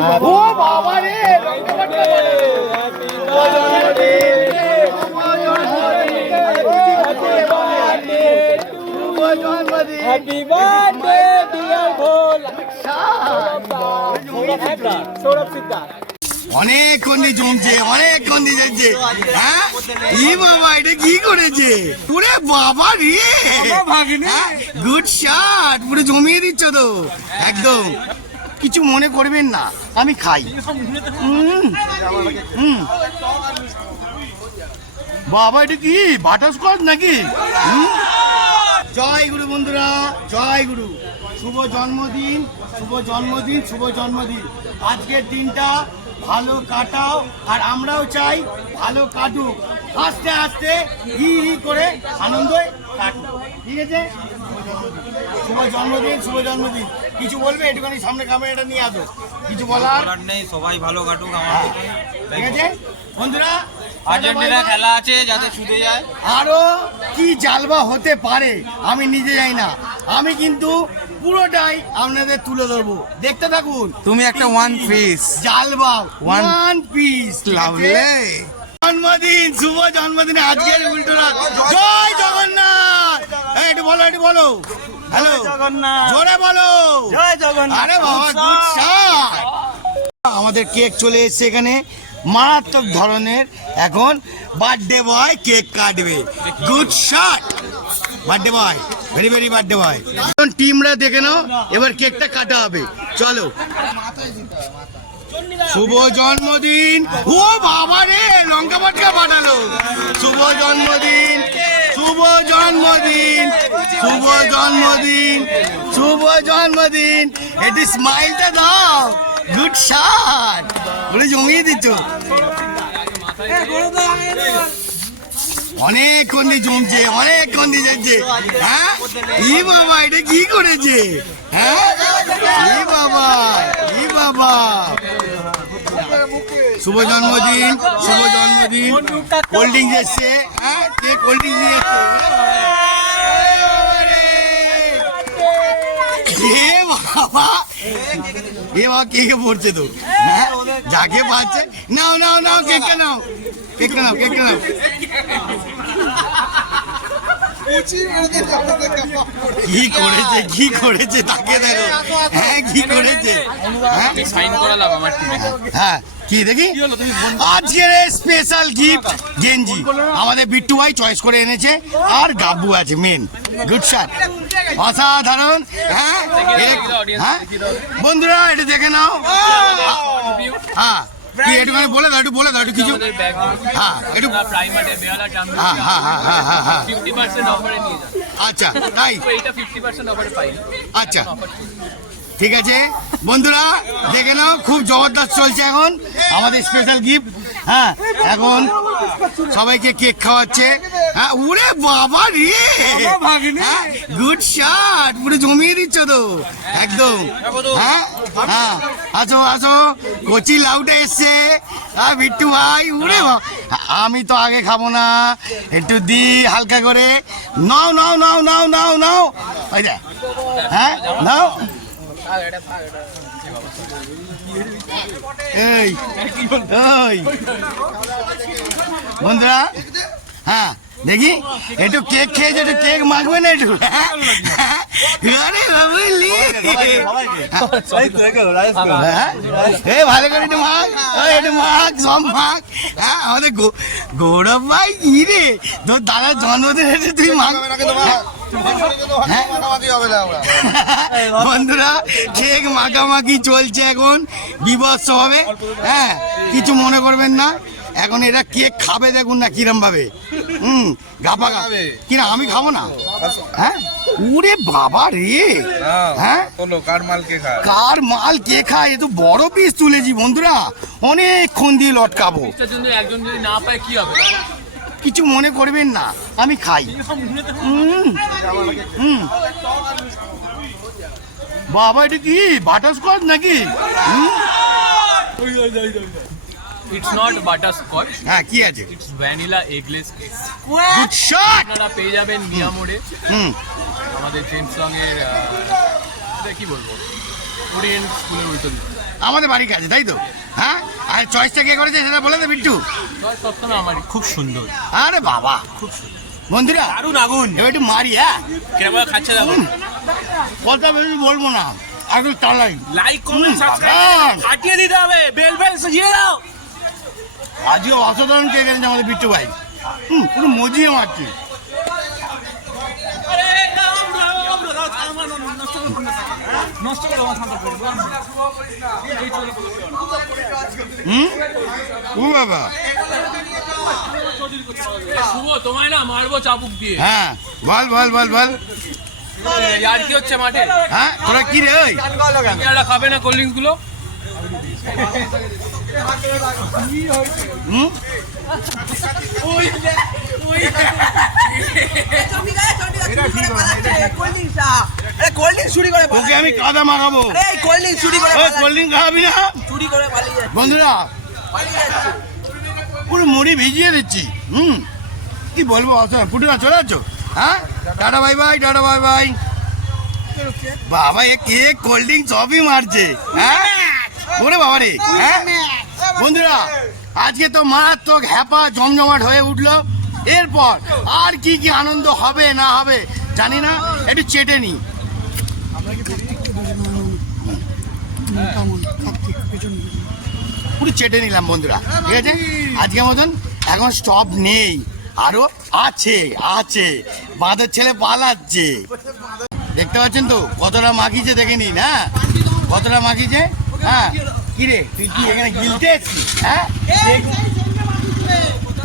ও বাবা রে happy birthday dear ভোলা সৌরভ সিদ্ধার। অনেকক্ষণ দিয়ে জমছে, অনেকক্ষণ দিয়ে যাচ্ছে। হ্যাঁ ই বাবা এটা কি করেছে? পুরে বাবা রে, গুড শট, পুরো জমিয়ে দিচ্ছ তো একদম। কিছু মনে করবেন না, আমি খাই। বাবা এটা কি বাটারস্কচ নাকি? জয় গুরু বন্ধুরা, জয় গুরু। শুভ জন্মদিন, শুভ জন্মদিন, শুভ জন্মদিন। আজকের দিনটা ভালো কাটাও, আর আমরাও চাই ভালো কাটুক। আস্তে আস্তে হি হি করে আনন্দে কাটুক, ঠিক আছে? শুভ জন্মদিন, শুভ জন্মদিন। কিছু বলবে? একটুখানি সামনে ক্যামেরাটা নিয়ে আসো। কিছু বলার নেই, সবাই ভালো কাটুক আমার, ঠিক আছে বন্ধুরা? আর্জেন্টিনা খেলা আছে যাতে ছুটে যায়। আরো কি জালবা হতে পারে আমি নিজে জানি না, আমি কিন্তু পুরোটাই আপনাদের তুলে ধরবো, দেখতে থাকুন। তুমি একটা ওয়ান পিস জালবা ওয়ান পিস। লাভলি জন্মদিন, শুভ জন্মদিনে আজকের উল্টোরা। জয় জগন্নাথ। একটু বলো, একটু বলো। হ্যালো জোরে বলো, জয় জগন্নাথ। আরে বাবা গুড শট। আমাদের কেক চলে এসেছে এখানে, মারাত্মক ধরনের। এখন বার্থডে বয় কেক কাটবে। Good shot birthday boy, very very birthday boy. এখন টিমরা দেখে নাও, এবার কেকটা কাটা হবে। চলো। শুভ জন্মদিন। ও বাবা রে, লঙ্কা পাটকা পাঠালো। শুভ জন্মদিন, শুভ জন্মদিন, শুভ জন্মদিন, শুভ জন্মদিন। এটি স্মাইলটা দাও। গুড শট, বলে জমিয়ে দিচ্ছ। অনেকক্ষণ দিয়ে জমছে, অনেকক্ষণ দিয়ে যাচ্ছে। হ্যাঁ ই বাবা এটা কি করেছে? হ্যাঁ ই বাবা, ই বাবা। শুভ জন্মদিন, শুভ জন্মদিন। কোল্ড ড্রিঙ্কস এসছে। হ্যাঁ কে কোল্ড ড্রিঙ্কস নিয়ে এসছে? এ বাবা, এ বাবা কেকে পড়ছে তো। হ্যাঁ যাকে পাচ্ছে, নাও নাও নাও, কেকটা নাও, কেকটা নাও, কেকটা নাও। কি করেছে, কি করেছে তাকে দেখো। হ্যাঁ কি করেছে? হ্যাঁ সাইন করালাম আমার টিমে। হ্যাঁ কি দেখি? আজকের স্পেশাল গিফট গেঞ্জি আমাদের বিট্টু ভাই চয়েস করে এনেছে, আর গাব্বু আছে মেন। গুড শট, অসাধারণ। হ্যাঁ হ্যাঁ বন্ধুরা এটা দেখে নাও। হ্যাঁ কি একটুখানি বলে দাও, একটু বলে দাও একটু কিছু। হ্যাঁ একটু প্রাইমারে বেহালা টাঙ্গি হ্যাঁ হ্যাঁ হ্যাঁ হ্যাঁ হ্যাঁ হ্যাঁ 50% অফারে নিয়ে যান। আচ্ছা তাই, তো এটা 50% অফারে পাই। আচ্ছা ঠিক আছে বন্ধুরা দেখে নাও, খুব জবরদস্ত চলছে এখন আমাদের স্পেশাল গিফট। হ্যাঁ এখন সবাইকে কেক খাওয়াচ্ছে। হ্যাঁ উড়ে বাবা রে, গুড শট, পুরো জমিয়ে দিচ্ছ তো একদম। হ্যাঁ হ্যাঁ আসো আসো, কচি লাউটা এসছে। হ্যাঁ বিট্টু ভাই উড়ে আমি তো আগে খাবো না, একটু দি হালকা করে। নাও নাও নাও নাও নাও নাও, ওই দে। হ্যাঁ নাও। এই ওই বন্ধুরা, হ্যাঁ দেখি একটু কেক খেয়েছে, একটু কেক মাখবে না একটু? আরে বাবুলি, এই ভালো করে একটু মাখ, একটু মাখ, সব মাখ। হ্যাঁ আমাদের গৌরব ভাই কি রে, তোর দাদার জন্মদিন এসে তুই মাখ। বন্ধুরা কেক মাখামাখি চলছে এখন বিভৎস হবে। হ্যাঁ কিছু মনে করবেন না, এখন এরা কেক খাবে, দেখুন না কিরম ভাবে। গাপা গাবে কিনা, আমি খাবো না। হ্যাঁ উরে বাবা রে, হ্যাঁ কার মাল কে খায়? এ তো বড় পিস তুলেছি বন্ধুরা, অনেকক্ষণ দিয়ে লটকাবো। একজন যদি না পায় কি হবে? কিছু মনে করবেন না, আমি খাই। বাবা এটা কি বাটারস্কচ নাকি? It's not butterscotch. হ্যাঁ কি আছে? It's vanilla eggless cake. Good shot. আপনারা পেয়ে যাবেন মিয়া মোড়ে, আমাদের জেমস লং এর কি বলবো, ওরিয়েন্ট স্কুলের উল্টো দিকে। আমাদের বাড়ির কাছে, তাই তো? হ্যাঁ, আর চয়েসটা কে করেছে সেটা বলে দে বিট্টু। সবসময় আমারই খুব সুন্দর। আরে বাবা, বন্ধুরা দারুন আগুন এবার একটু মারি। হ্যাঁ, কেমন খাচ্ছে দেখো। কথা বেশি বলবো না, একটু তালাই। লাইক কমেন্ট সাবস্ক্রাইব হাটিয়ে দিতে হবে, বেল বেল সাজিয়ে দাও। আজকে অসাধারণ কেক এনেছে আমাদের বিট্টু ভাই। পুরো মজিয়ে মারছি। ও বাবা, শুভ তোমায় না মারবো চাবুক দিয়ে। হ্যাঁ বল বল বল বল। আর কি হচ্ছে মাঠে? হ্যাঁ, তোরা কি রে? ওই আপনারা খাবে না কোল্ড ড্রিঙ্কস গুলো? হুম, ওকে আমি কাদা মাখাবো। ওই কোল্ড ড্রিঙ্ক খাওয়াবি না? বন্ধুরা পুরো মুড়ি ভিজিয়ে দিচ্ছি। কি বলবো, পুটুনা চলে যাচ্ছ? হ্যাঁ, tata bye bye, tata bye bye. বাবা এ কেক কোল্ড ড্রিঙ্ক সবই মারছে। হ্যাঁ ওরে বাবা রে। হ্যাঁ বন্ধুরা, আজকে তো মারাত্মক হ্যাপা জমজমাট হয়ে উঠলো। এরপর আর কি কি আনন্দ হবে না হবে জানি না, একটু চেটে নি। পুরো চেটে নিলাম বন্ধুরা, ঠিক আছে? আজকের মতন এখন স্টপ নেই, আরো আছে আছে। বাঁধের ছেলে পালাচ্ছে, দেখতে পাচ্ছেন তো কতটা মাখিয়েছে, দেখে নিন। হ্যাঁ, কতটা মাখিয়েছে। হ্যাঁ, কিরে তুই কি এখানে গিলতে এসছিস? হ্যাঁ,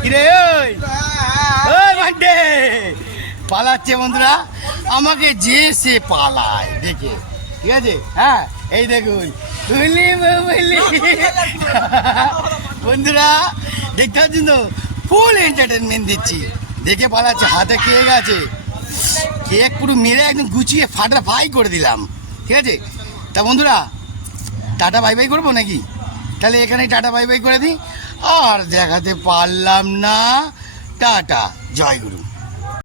কিরে ওই ওই বান্টে পালাচ্ছে বন্ধুরা, আমাকে যে সে পালায় দেখে, ঠিক আছে? হ্যাঁ, এই দেখুন বন্ধুরা, দেখতে পাচ্ছেন তো ফুল এন্টারটেনমেন্ট দিচ্ছি। দেখে পালাচ্ছে, হাতে কেক আছে, কেক পুরো মেরে একদম গুছিয়ে ফাটা ফ্রাই করে দিলাম, ঠিক আছে? তা বন্ধুরা টাটা বাই বাই করবো নাকি? তাহলে এখানেই টাটা বাই বাই করে দিই, আর দেখাতে পারলাম না। টাটা, জয় গুরু।